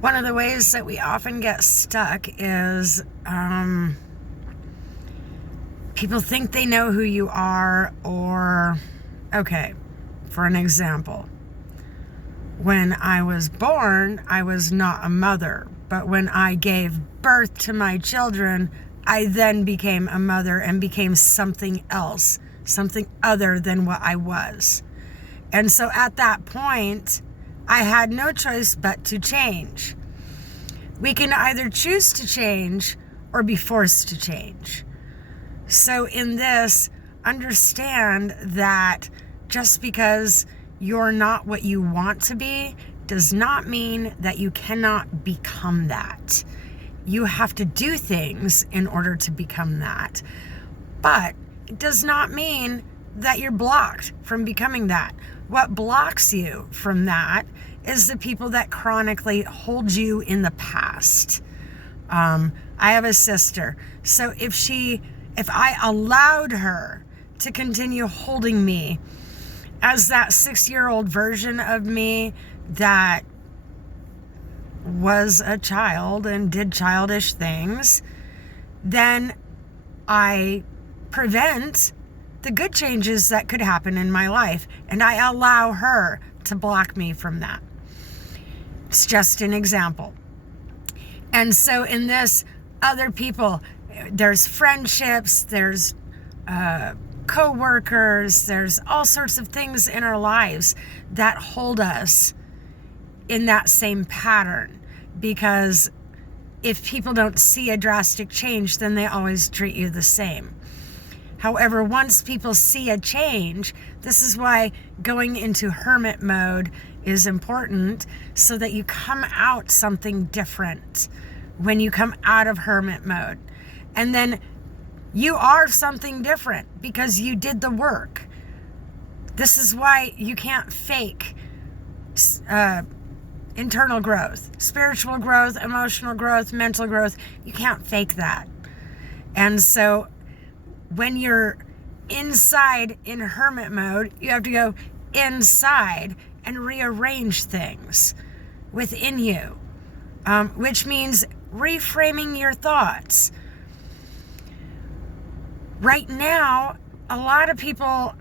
One of the ways that we often get stuck is people think they know who you are, or, okay, for an example, when I was born, I was not a mother, but when I gave birth to my children, I then became a mother and became something else, something other than what I was. And so at that point, I had no choice but to change. We can either choose to change or be forced to change. So in this, understand that just because you're not what you want to be does not mean that you cannot become that. You have to do things in order to become that. But it does not mean that you're blocked from becoming that. What blocks you from that is the people that chronically hold you in the past. I have a sister. So if I allowed her to continue holding me as that 6-year-old version of me that was a child and did childish things, then I prevent the good changes that could happen in my life, and I allow her to block me from that. It's just an example. And so in this, other people, there's friendships, there's co-workers, there's all sorts of things in our lives that hold us in that same pattern, because if people don't see a drastic change, then they always treat you the same. However, once people see a change, this is why going into hermit mode is important, so that you come out something different when you come out of hermit mode. And then you are something different because you did the work. This is why you can't fake internal growth, spiritual growth, emotional growth, mental growth. You can't fake that. And so when you're inside in hermit mode, you have to go inside and rearrange things within you, which means reframing your thoughts. Right now, a lot of people,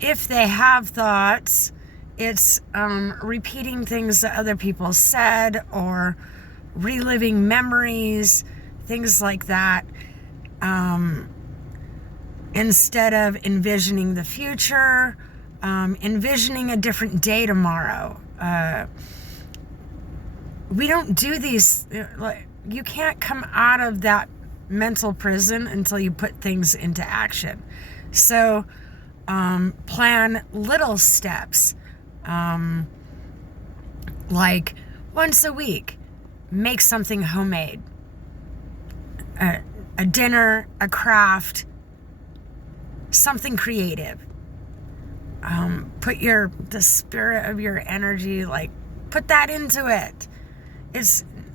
if they have thoughts, it's repeating things that other people said or reliving memories, things like that, instead of envisioning the future, envisioning a different day tomorrow. We don't do these, you can't come out of that mental prison until you put things into action. So plan little steps, like once a week, make something homemade, a dinner, a craft, something creative. Put the spirit of your energy, put that into it.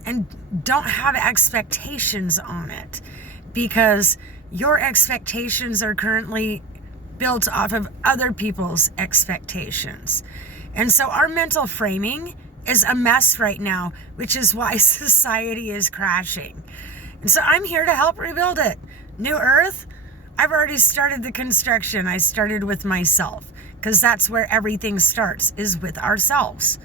And don't have expectations on it, because your expectations are currently built off of other people's expectations. And so our mental framing is a mess right now, which is why society is crashing. And so I'm here to help rebuild it. New Earth, I've already started the construction. I started with myself, because that's where everything starts, is with ourselves.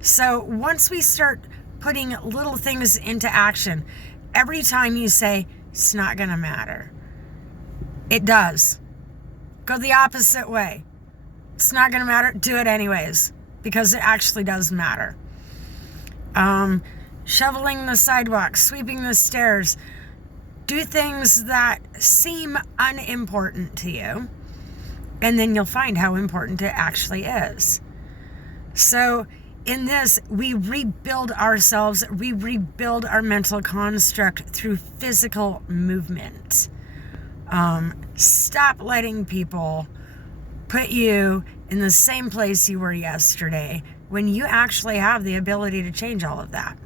So once we start putting little things into action, every time you say, it's not going to matter, it does. Go the opposite way. It's not going to matter. Do it anyways, because it actually does matter. Shoveling the sidewalk, sweeping the stairs, do things that seem unimportant to you, and then you'll find how important it actually is. So in this, we rebuild ourselves, we rebuild our mental construct through physical movement. Stop letting people put you in the same place you were yesterday, when you actually have the ability to change all of that.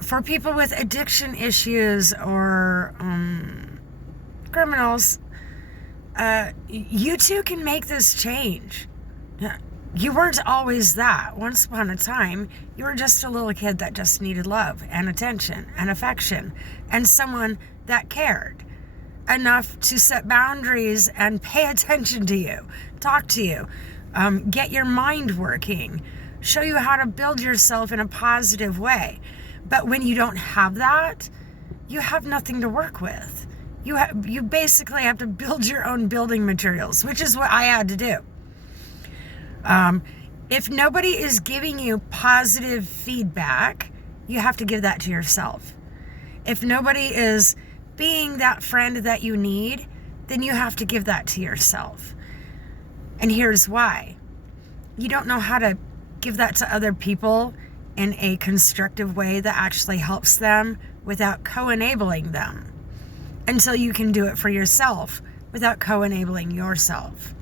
For people with addiction issues or criminals, you too can make this change. You weren't always that. Once upon a time, you were just a little kid that just needed love and attention and affection and someone that cared enough to set boundaries and pay attention to you, talk to you, get your mind working, show you how to build yourself in a positive way. But when you don't have that, you have nothing to work with. You basically have to build your own building materials, which is what I had to do. If nobody is giving you positive feedback, you have to give that to yourself. If nobody is being that friend that you need, then you have to give that to yourself. And here's why. You don't know how to give that to other people in a constructive way that actually helps them without co-enabling them, until you can do it for yourself without co-enabling yourself.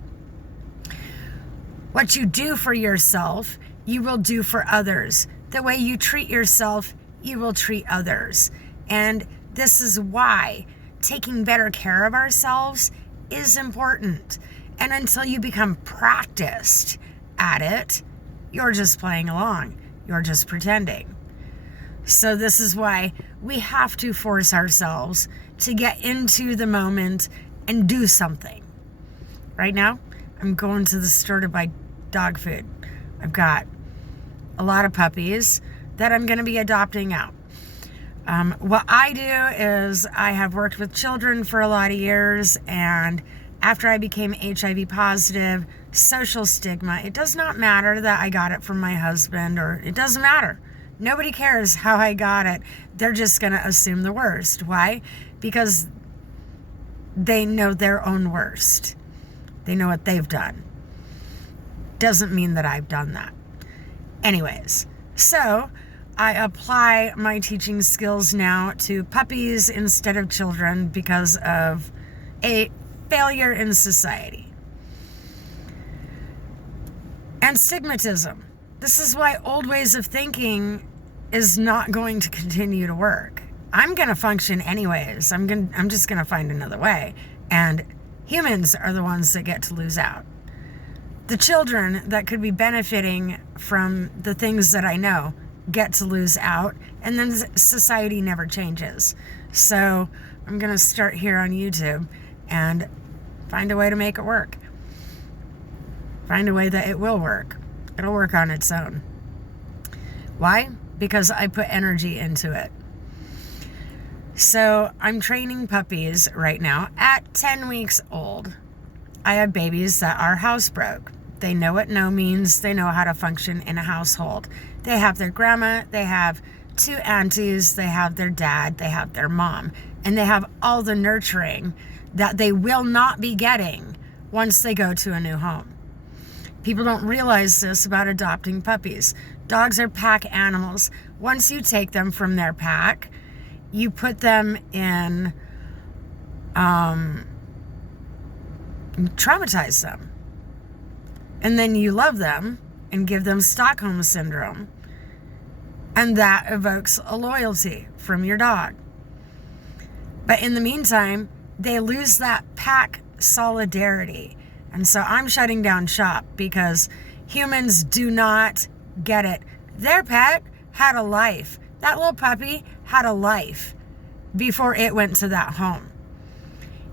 What you do for yourself, you will do for others. The way you treat yourself, you will treat others. And this is why taking better care of ourselves is important. And until you become practiced at it, you're just playing along. You're just pretending. So this is why we have to force ourselves to get into the moment and do something. Right now, I'm going to the store to buy dog food. I've got a lot of puppies that I'm going to be adopting out. What I do is I have worked with children for a lot of years, and after I became HIV positive, social stigma, it does not matter that I got it from my husband, or it doesn't matter. Nobody cares how I got it. They're just going to assume the worst. Why? Because they know their own worst. They know what they've done. Doesn't mean that I've done that. Anyways, so I apply my teaching skills now to puppies instead of children because of a failure in society. And stigmatism. This is why old ways of thinking is not going to continue to work. I'm going to function anyways. I'm just going to find another way. And humans are the ones that get to lose out. The children that could be benefiting from the things that I know get to lose out, and then society never changes. So I'm going to start here on YouTube and find a way to make it work. Find a way that it will work. It'll work on its own. Why? Because I put energy into it. So I'm training puppies right now at 10 weeks old. I have babies that are housebroke. They know what no means. They know how to function in a household. They have their grandma, they have 2 aunties, they have their dad, they have their mom, and they have all the nurturing that they will not be getting once they go to a new home. People don't realize this about adopting puppies. Dogs are pack animals. Once you take them from their pack, you put them in, traumatize them. And then you love them and give them Stockholm Syndrome. And that evokes a loyalty from your dog. But in the meantime, they lose that pack solidarity. And so I'm shutting down shop because humans do not get it. Their pet had a life. That little puppy had a life before it went to that home.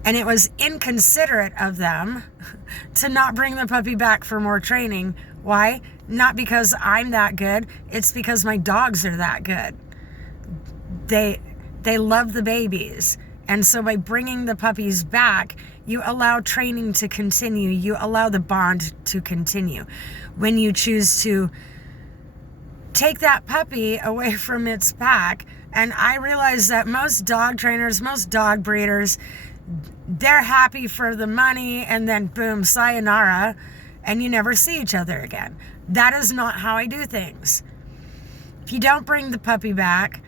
And it was inconsiderate of them to not bring the puppy back for more training. Why? Not because I'm that good. It's because my dogs are that good. They love the babies. And so by bringing the puppies back, you allow training to continue. You allow the bond to continue. When you choose to take that puppy away from its pack, and I realize that most dog trainers, most dog breeders, they're happy for the money and then boom, sayonara, and you never see each other again. That is not how I do things. If you don't bring the puppy back,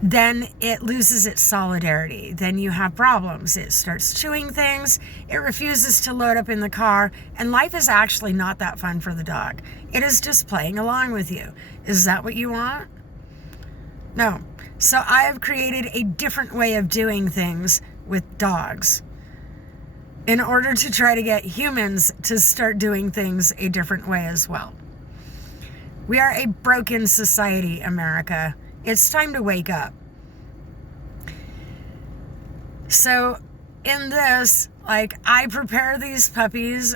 then it loses its solidarity. Then you have problems. It starts chewing things. It refuses to load up in the car. And life is actually not that fun for the dog. It is just playing along with you. Is that what you want? No. So I have created a different way of doing things with dogs. in order to try to get humans to start doing things a different way as well. We are a broken society, America. It's time to wake up. So in this, I prepare these puppies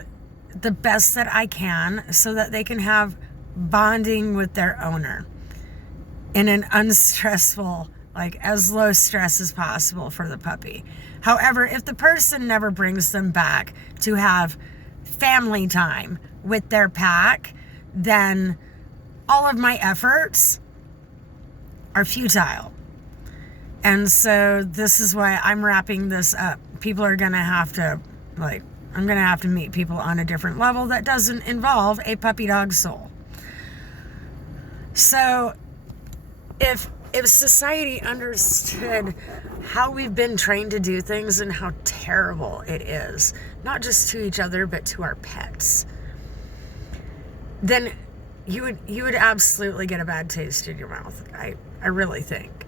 the best that I can so that they can have bonding with their owner in an unstressful, as low stress as possible for the puppy. However, if the person never brings them back to have family time with their pack, then all of my efforts are futile. And so this is why I'm wrapping this up. People are going to have to, I'm going to have to meet people on a different level that doesn't involve a puppy dog soul. So if society understood how we've been trained to do things and how terrible it is, not just to each other, but to our pets, then you would absolutely get a bad taste in your mouth. I really think.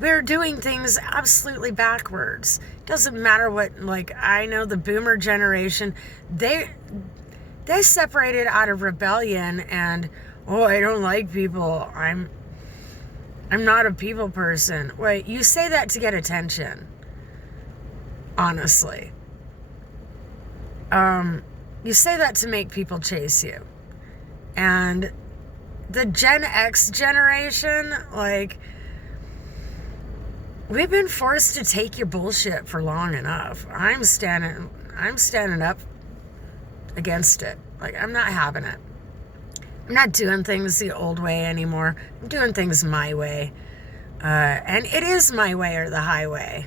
We're doing things absolutely backwards. Doesn't matter what, I know the boomer generation, they separated out of rebellion and, I don't like people. I'm not a people person. Wait, you say that to get attention. Honestly. You say that to make people chase you. And the Gen X generation, we've been forced to take your bullshit for long enough. I'm standing up against it. I'm not having it. I'm not doing things the old way anymore. I'm doing things my way. And it is my way or the highway.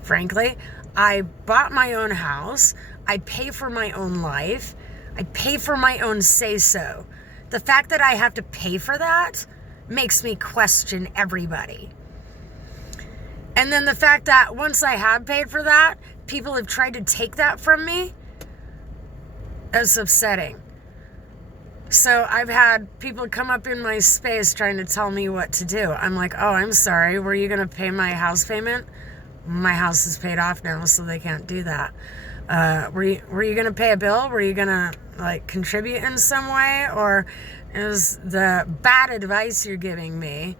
Frankly, I bought my own house. I pay for my own life. I pay for my own say-so. The fact that I have to pay for that makes me question everybody. And then the fact that once I have paid for that, people have tried to take that from me, is upsetting. So I've had people come up in my space trying to tell me what to do. I'm like, oh, I'm sorry. Were you going to pay my house payment? My house is paid off now, so they can't do that. Were you going to pay a bill? Were you going to contribute in some way? Or is the bad advice you're giving me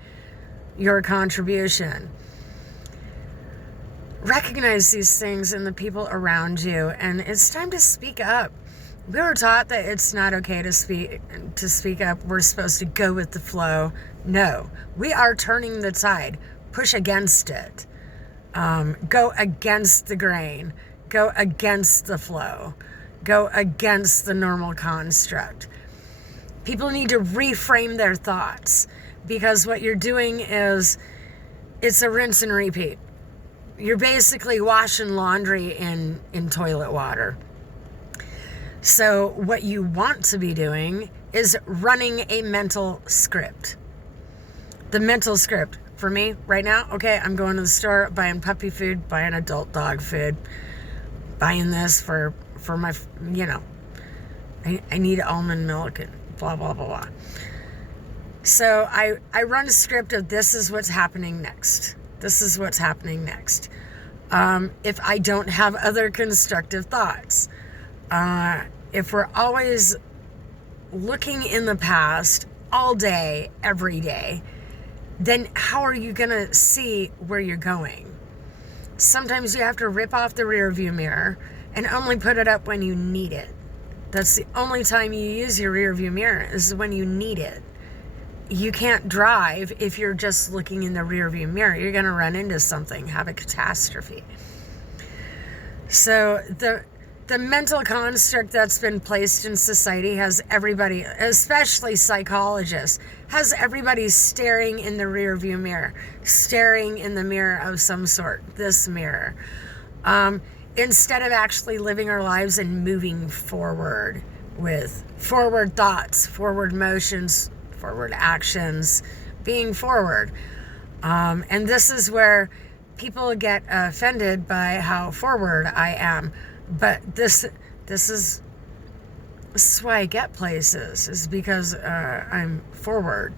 your contribution? Recognize these things in the people around you, and it's time to speak up. We were taught that it's not okay to speak up. We're supposed to go with the flow. No, we are turning the tide. Push against it. Go against the grain. Go against the flow. Go against the normal construct. People need to reframe their thoughts, because what you're doing is, it's a rinse and repeat. You're basically washing laundry in toilet water. So what you want to be doing is running a mental script. The mental script for me right now, okay, I'm going to the store, buying puppy food, buying adult dog food, buying this for my, I need almond milk and blah, blah, blah, blah. So I run a script of this is what's happening next. This is what's happening next. If I don't have other constructive thoughts, if we're always looking in the past all day, every day, then how are you going to see where you're going? Sometimes you have to rip off the rear view mirror and only put it up when you need it. That's the only time you use your rear view mirror, is when you need it. You can't drive if you're just looking in the rear view mirror. You're going to run into something, have a catastrophe. So the mental construct that's been placed in society has everybody, especially psychologists, has everybody staring in the rear view mirror, staring in the mirror of some sort, this mirror, instead of actually living our lives and moving forward with forward thoughts, forward motions, forward actions, being forward. And this is where people get offended by how forward I am. But this is why I get places, is because I'm forward.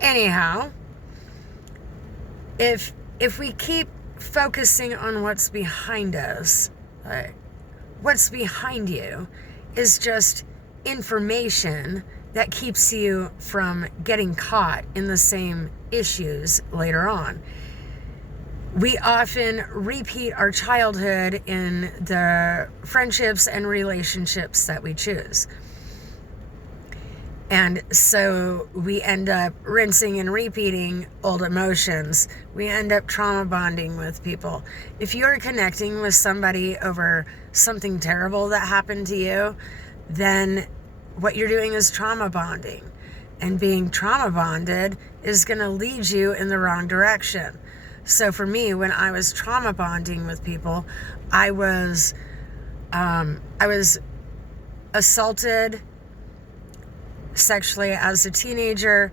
Anyhow, if we keep focusing on what's behind us. What's behind you is just information that keeps you from getting caught in the same issues later on. We often repeat our childhood in the friendships and relationships that we choose. And so we end up rinsing and repeating old emotions. We end up trauma bonding with people. If you're connecting with somebody over something terrible that happened to you, then what you're doing is trauma bonding. And being trauma bonded is going to lead you in the wrong direction. So for me, when I was trauma bonding with people, I was assaulted sexually as a teenager,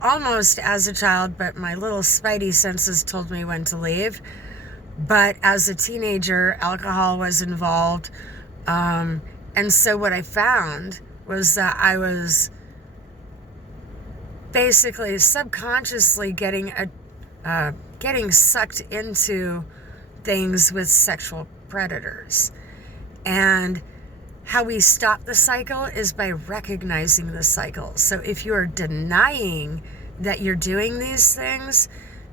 almost as a child, but my little spidey senses told me when to leave. But as a teenager, alcohol was involved. And so what I found was that I was basically subconsciously getting sucked into things with sexual predators. And how we stop the cycle is by recognizing the cycle. So if you're denying that you're doing these things,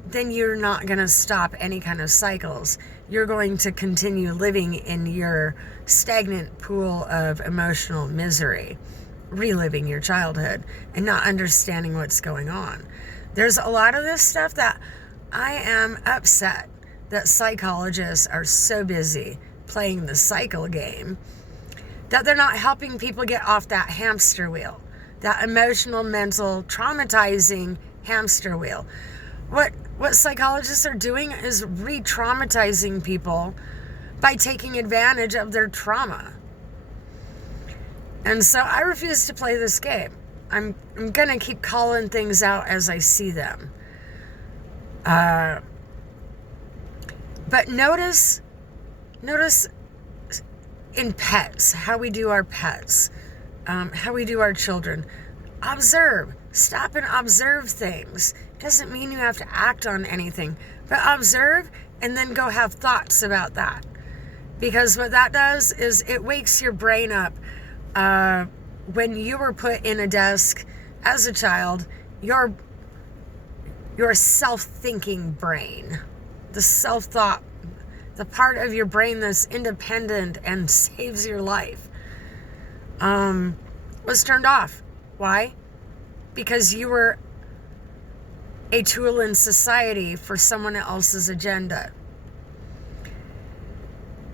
then you're not going to stop any kind of cycles. You're going to continue living in your stagnant pool of emotional misery, reliving your childhood and not understanding what's going on. There's a lot of this stuff that I am upset that psychologists are so busy playing the cycle game that they're not helping people get off that hamster wheel, that emotional, mental, traumatizing hamster wheel. What psychologists are doing is re-traumatizing people by taking advantage of their trauma. And so I refuse to play this game. I'm going to keep calling things out as I see them. But notice in pets, how we do our pets, how we do our children. Observe. Stop and observe things. Doesn't mean you have to act on anything, but observe and then go have thoughts about that. Because what that does is it wakes your brain up. When you were put in a desk as a child, your self-thinking brain, the self-thought, the part of your brain that's independent and saves your life, was turned off. Why? Because you were a tool in society for someone else's agenda.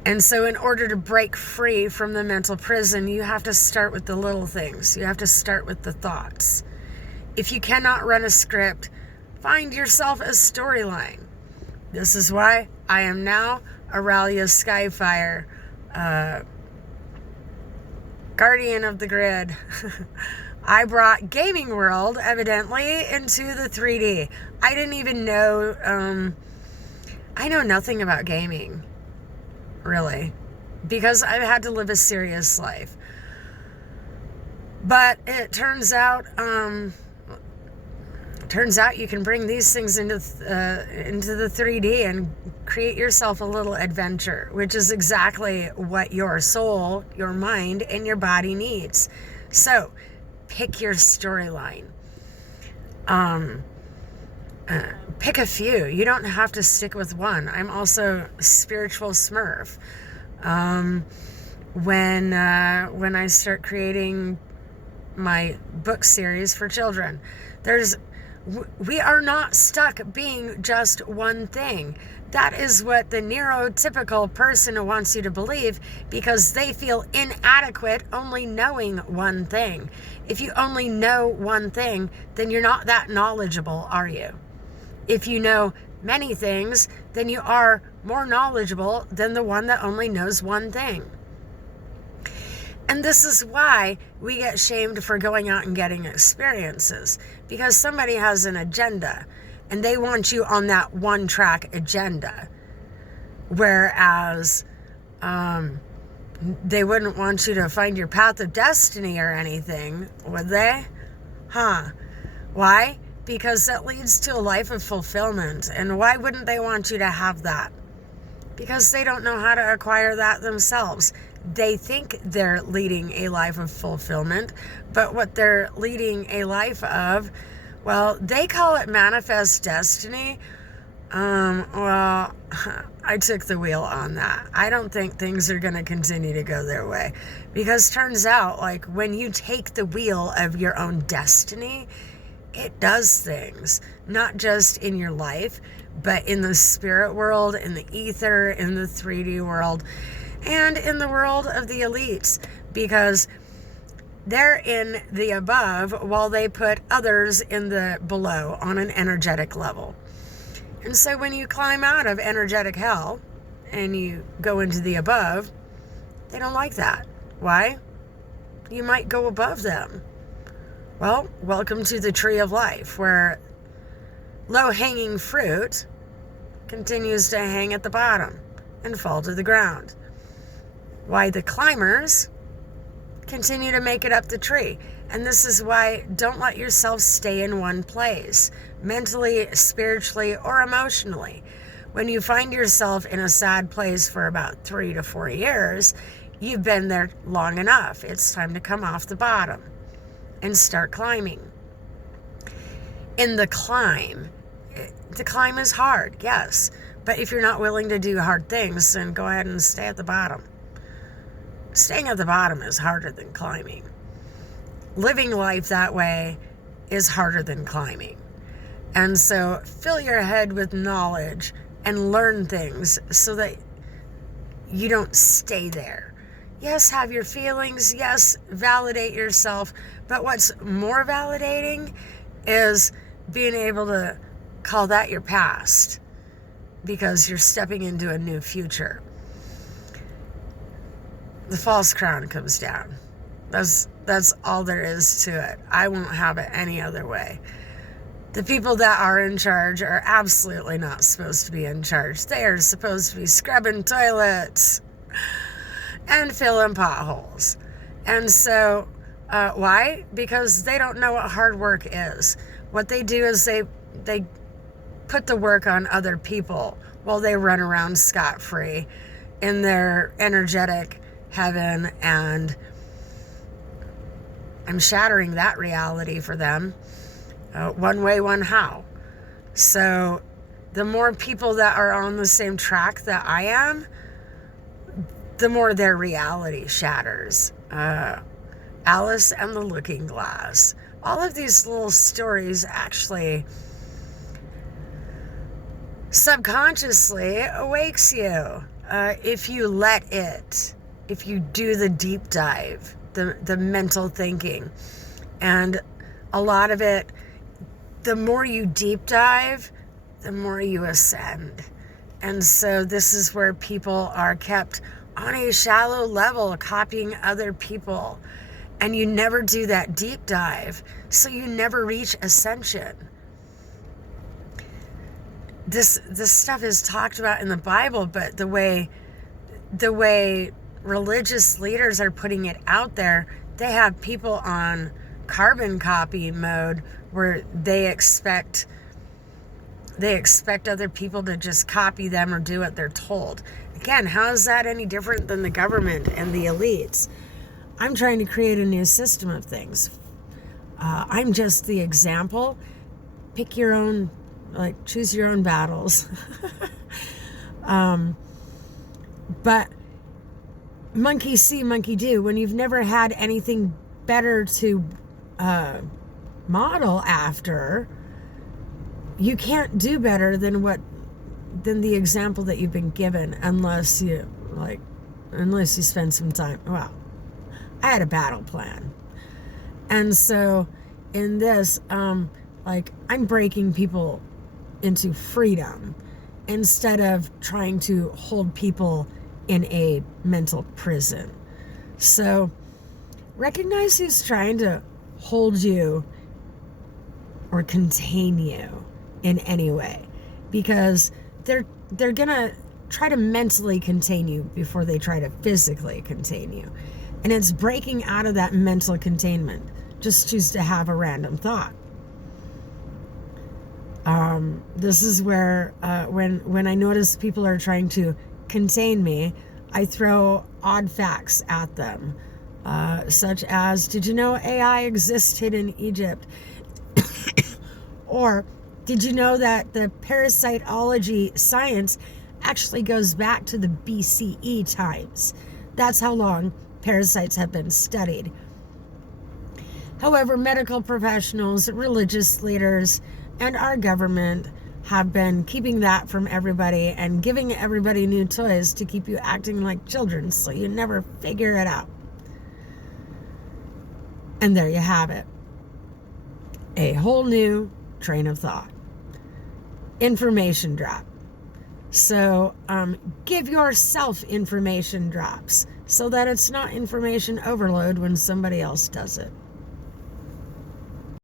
And so in order to break free from the mental prison, you have to start with the little things. You have to start with the thoughts. If you cannot run a script, find yourself a storyline. This is why I am now Aurelia Skyfire, guardian of the grid. I brought Gaming World, evidently, into the 3D. I didn't even know, I know nothing about gaming, really, because I've had to live a serious life. But it turns out you can bring these things into the 3D and create yourself a little adventure, which is exactly what your soul, your mind, and your body needs. So, pick your storyline. Pick a few. You don't have to stick with one. I'm also spiritual Smurf. When I start creating my book series for children, we are not stuck being just one thing. That is what the neurotypical person wants you to believe, because they feel inadequate only knowing one thing. If you only know one thing, then you're not that knowledgeable, are you? If you know many things, then you are more knowledgeable than the one that only knows one thing. And this is why we get shamed for going out and getting experiences, because somebody has an agenda and they want you on that one track agenda. Whereas they wouldn't want you to find your path of destiny or anything, would they? Huh? Why? because that leads to a life of fulfillment. And why wouldn't they want you to have that? Because they don't know how to acquire that themselves. They think they're leading a life of fulfillment, but what they're leading a life of, well, they call it manifest destiny. Well, I took the wheel on that. I don't think things are going to continue to go their way, because turns out, like, when you take the wheel of your own destiny, it does things, not just in your life, but in the spirit world, in the ether, in the 3D world, and in the world of the elites, because they're in the above while they put others in the below on an energetic level. And so when you climb out of energetic hell and you go into the above, they don't like that. Why? You might go above them. Well, welcome to the tree of life, where low-hanging fruit continues to hang at the bottom and fall to the ground. Why the climbers continue to make it up the tree. And this is why don't let yourself stay in one place, mentally, spiritually, or emotionally. When you find yourself in a sad place for about 3 to 4 years, you've been there long enough. It's time to come off the bottom and start climbing. In the climb is hard, yes. But if you're not willing to do hard things, then go ahead and stay at the bottom. Staying at the bottom is harder than climbing. Living life that way is harder than climbing. And so fill your head with knowledge and learn things so that you don't stay there. Yes, have your feelings. Yes, validate yourself. But what's more validating is being able to call that your past, because you're stepping into a new future. The false crown comes down. That's all there is to it. I won't have it any other way. The people that are in charge are absolutely not supposed to be in charge. They are supposed to be scrubbing toilets and filling potholes. And so, why? Because they don't know what hard work is. What they do is they put the work on other people while they run around scot-free in their energetic heaven, and I'm shattering that reality for them. One way, one how. So the more people that are on the same track that I am, the more their reality shatters. Alice and the Looking Glass. All of these little stories actually subconsciously awakes you. If you let it, if you do the deep dive, the mental thinking. And a lot of it, the more you deep dive, the more you ascend. And so this is where people are kept on a shallow level, copying other people. And you never do that deep dive, so you never reach ascension. This stuff is talked about in the Bible, but the way religious leaders are putting it out there, they have people on carbon copy mode where they expect other people to just copy them or do what they're told. Again, how is that any different than the government and the elites? I'm trying to create a new system of things. I'm just the example. Pick your own, choose your own battles. But monkey see, monkey do. When you've never had anything better to model after, you can't do better than the example that you've been given, unless you spend some time. Well, I had a battle plan. And so in this, I'm breaking people into freedom instead of trying to hold people in a mental prison. So recognize who's trying to hold you or contain you in any way, because they're gonna try to mentally contain you before they try to physically contain you. And it's breaking out of that mental containment. Just choose to have a random thought. This is where when I notice people are trying to contain me, I throw odd facts at them, such as, did you know AI existed in Egypt? Or did you know that the parasitology science actually goes back to the BCE times? That's how long parasites have been studied. However, medical professionals, religious leaders, and our government have been keeping that from everybody and giving everybody new toys to keep you acting like children so you never figure it out. And there you have it. A whole new train of thought. Information drop. So give yourself information drops so that it's not information overload when somebody else does it.